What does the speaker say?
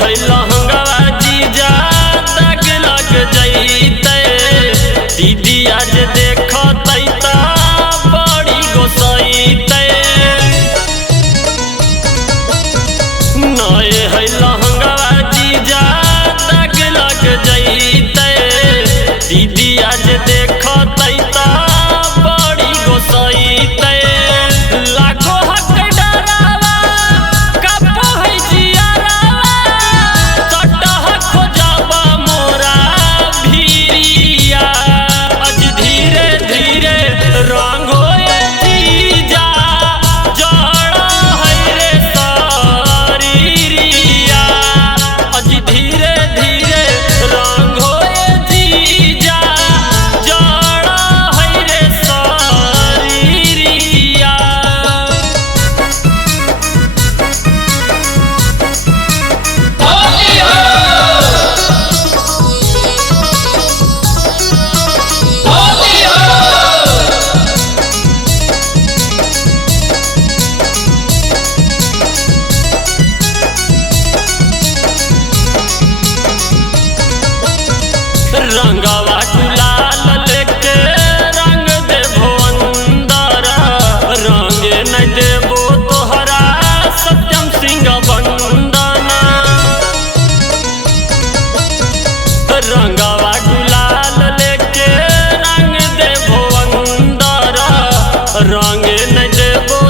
है लहंगवा जीजा दाग लग जैते दीदी आज देखतै त बड़ी गोसैते नए है लहंगवा जीजा दाग लग जैते दीदी आज देखतै त बड़ी गोसैते लाखो हक डरावा कपो है जियारावा चटह खोजबा मोरा भिरिया आज धीरे धीरे रंग होए जीजा जड़ा है रे शरीरिया आज धीरे धीरे रंग होए जीजा जड़ा है रे शरीरिया। रंगवा गुलाल लेके रंग देबो अंदर रंग नहीं देबो तोहरा सत्यम सिंह बंदना रंगवा गुलाल लेके रंग देबो अंदर रंग नहीं देबो